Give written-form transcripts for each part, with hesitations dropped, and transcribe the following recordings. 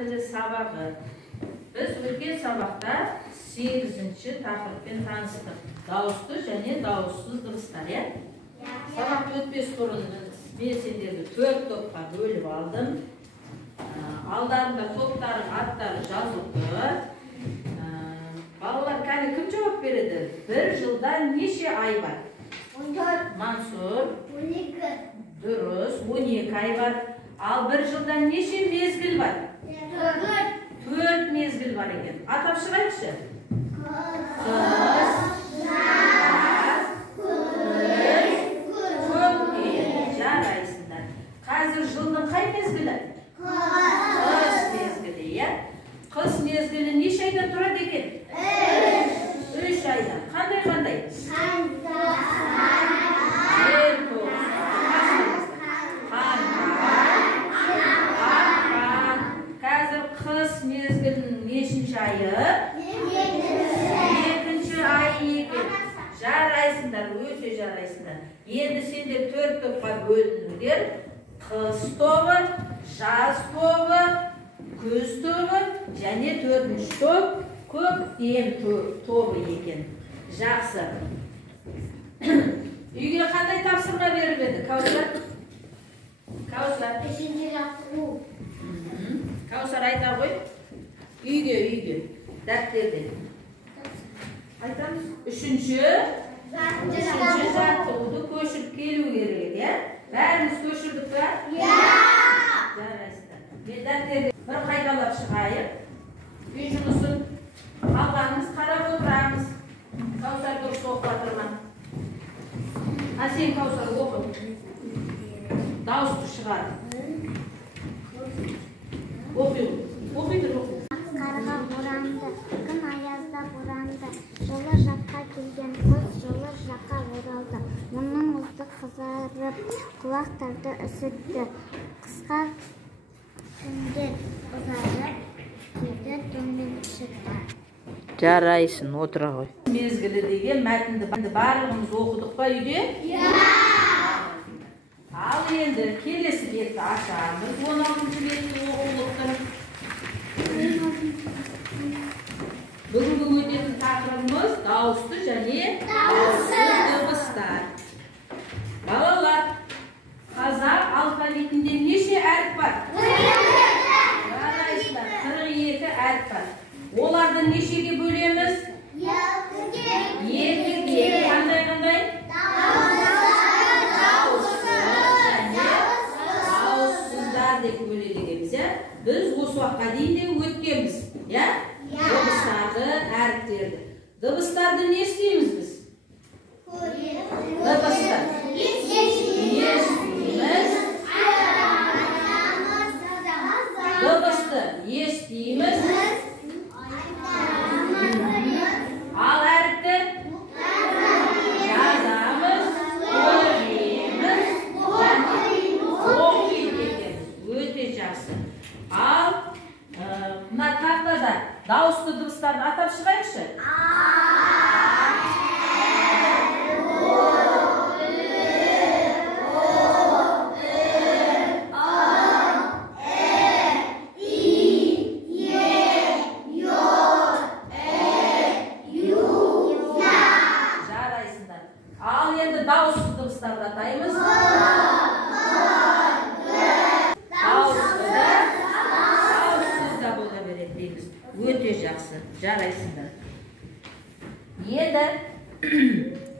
тілі сабағы. Біз өткен сабақта 8-ші тақырыппен таныстық. Дауысты және дауыссыз дыбыстар, иә? Сабақ өтпес бұрын мен сендерді 4 топқа бөліп алдым. Алдарында топтардың аттары жазылды. Балалар, кәні кім жауап береді? Bir жылда неше ай бар? 14. Мансур. 12. Дұрыс, 12 ай бар. Ал bir жылда неше мезгіл бар? 4 мезгіл бар екен. Атап шығайықшы. Қыс, жаз, көктем. Жарайсыңдар. Қазір жылдың қай мезгілі? Қыс мезгілі, иә? Қыс мезгілі неше айдан тұрады екен? 3 айдан. Қандай? Қазір қыс мезгілінің нешінші айы? 2-ші айы екен. Жарайсыңдар, өте жарайсыңдар. Енді сендер 4 топқа бөлініңдер. Қыс тобы, жаз тобы, күз тобы және 4-ші топ көктем тобы екен. Жақсы. Үйге қандай тапсырма беріп еді? Каусар. 5-ші жаттығу. Каусар айта ғой. Үйге. Дәптерде. Айтамыз. 3-ші жаттығуды көшіріп келу керек, иә? Бәріміз көшірдік па? Иә. Жарайсыздар. Мен дәптерде бір қайталап шығайық. Үй жұмысын алғанымыз қарап отырамыз. Каусар дұрыс оқып отырман. Сен Каусар оқы. Дауысты шығар. Оқиды. Қарға боранды, күн аязда боранды. Жылы жаққа келген қыз жылы жаққа оралды. Мұның ұзды қызарып, құлақтарды үсітті. Қысқа күндер ұзарып, кеді төмен шықты. Жарайсың, отыра ғой. Мезгілі деген мәтінді барлығымыз оқыдық па үйде? Иә! Ал енді келесі бетті ашамыз. 16-шы бетті оқулықтың. Бүгінгі өтетін тақырыбымыз дауысты және дауыссыз дыбыстар. Балалар, қазақ алфавитінде неше әріп бар? 42 әріп бар. Оларды нешеге бөлеміз? 2-ге. Қандай? Дауыссыздар деп бөледі екенбіз, иә? Біз осы уақытқа дейін де өткенбіз, иә? Дыбыстарды, әріптерді. Дыбыстарды не істейміз біз? Дыбыстар. Дыбысты естиміз. Ал әріпті жазамыз, көреміз, оқиды екенбіз. Өте жақсы. Ал мына тақтада дауысты дыбыстарды атап шығайықшы. Жарайсыңдар. Ал енді дауысты дыбыстарды атаймыз. Дауыссыз да бола береді дейміз. Өте жақсы. Жарайсыңдар. Енді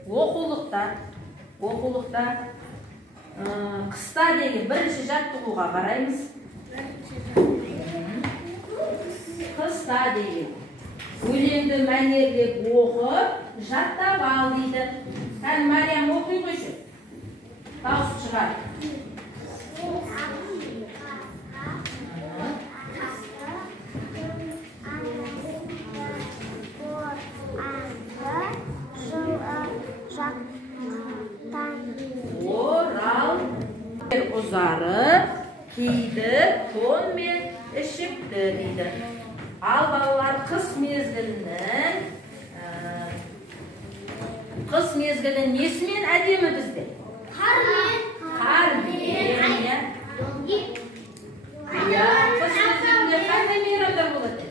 оқулықта қыста деген 1-ші жаттығуға қараймыз. Қыста деген өлеңді мәнерлеп оқып, жаттап ал дейді. Сән Мариям оқи қойшы. Дауыс шығар. Орал ұзарып, кейді тон мен ішікті дейді. Ал балалар қыс мезгілі несімен әдемі бізде? Қармен. Қыс мезгілінде қандай қандай мейрамдар болады?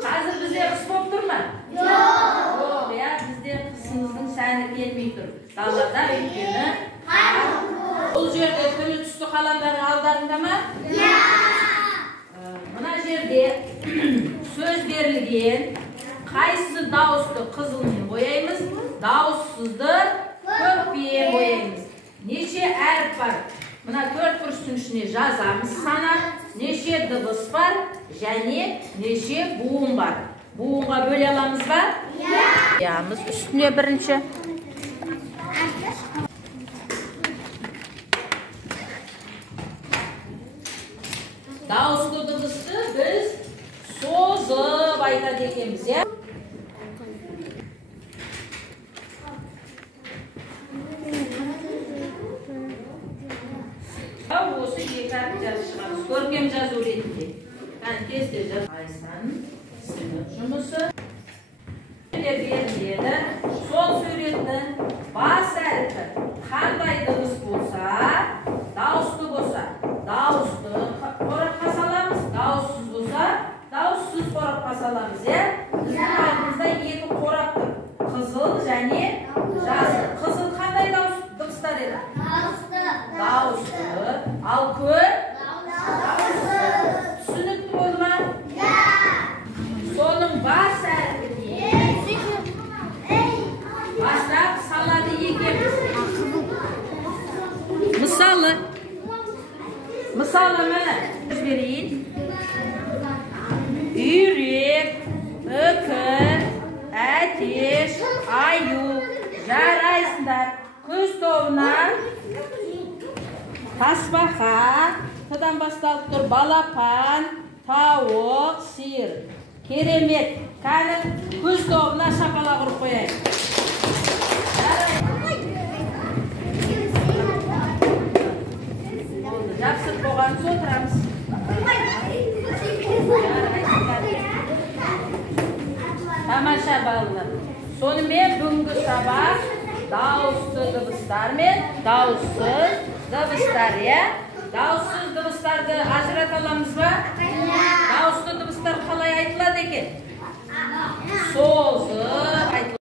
Қазір бізде қыс болып тұр ма? Жоқ, иә, бізде қысымыздың сәні келмей тұр. Далада өйткені бұл жерде түрлі түсті қаламдардың алдарында ма? Мына жерде сөз берілген. Қайсысы дауысты қызылмен бояймыз, дауыссызды көкпен бояймыз. Неше әріп бар? Мына 4 бұрыштың ішіне жазамыз санап, неше дыбыс бар және неше буын бар. Буынға бөле аламыз ба? Яғыз үстіне бірінші. Дауысты дыбысты біз созып айтады екенбіз, иә? Осы екі әріп жазып шығамыз. Көркем жазу ретінде. Кесте жаз. Айсан, сынып жұмысы. Беріледі. Сол суреттің бас әріпі қандай дыбыс болса, дауысты болса, дауысты қорапқа саламыз, дауыссыз болса, дауыссыз қорапқа саламыз, иә? Біздің алдымызда екі қорап тұр. Қызыл және жасыл. Қызыл қандай дыбыстар еді? Дауысты. Ал көк? Түсінікті болды ма? Соның бас әріпіне бастап салады екенбіз. Мысалы міне берейін. Үйрек, үкі, әтеш, аю, жарайсыңдар. Көз тобынан тасбақа, тыдан басталып тұр балапан, тауық, сиыр. Керемет. Кәні көз тобына шапалақ ұрып қояйын. Жапсып болған соң тұрамыз. Тамаша балалар. Сонымен бүгінгі сабақ дауысты дыбыстар мен дауыссыз дыбыстар, иә? Дауыссыз дыбыстарды ажырата аламыз ба? Дауысты дыбыстар қалай айтылады екен? Созып